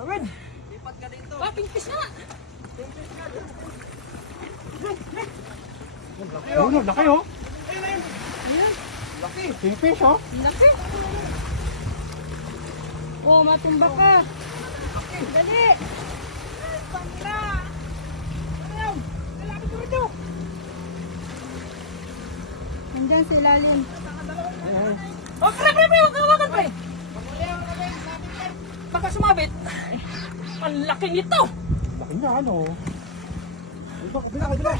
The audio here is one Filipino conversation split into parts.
Tawid. Lipat ka dito. Kingfish nga. Ayun, laki oh. Ayun. Laki. Kingfish oh. Laki. Oh, matumba ka. Dali. Pangina. Ayaw. Lalapit mo rito. Nandyan sa ilalim. Oh, pre. Huwag hawakan, pre. Baka sumabit. Ang laki nito. Laki niya ano. Kabila.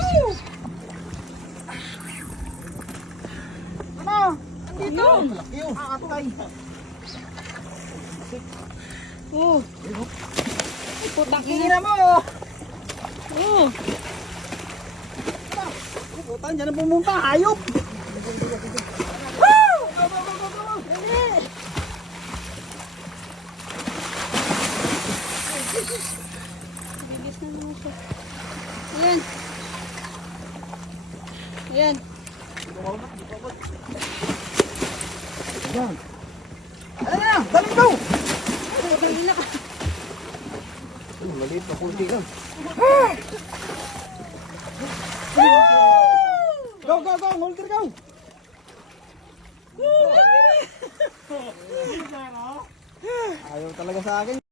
Ano? Andito. Laki oh. Atay. Oh. Putang Ina mo. Oh. Putan, dyan ang pumunta. Hayop. Dali. Bilis na naman siya. Ayan. Ayan. Yan. Ano na? Daling go. Kanina ka. Maliit na kunti lang. Go. Holder go. Ayaw talaga sa akin.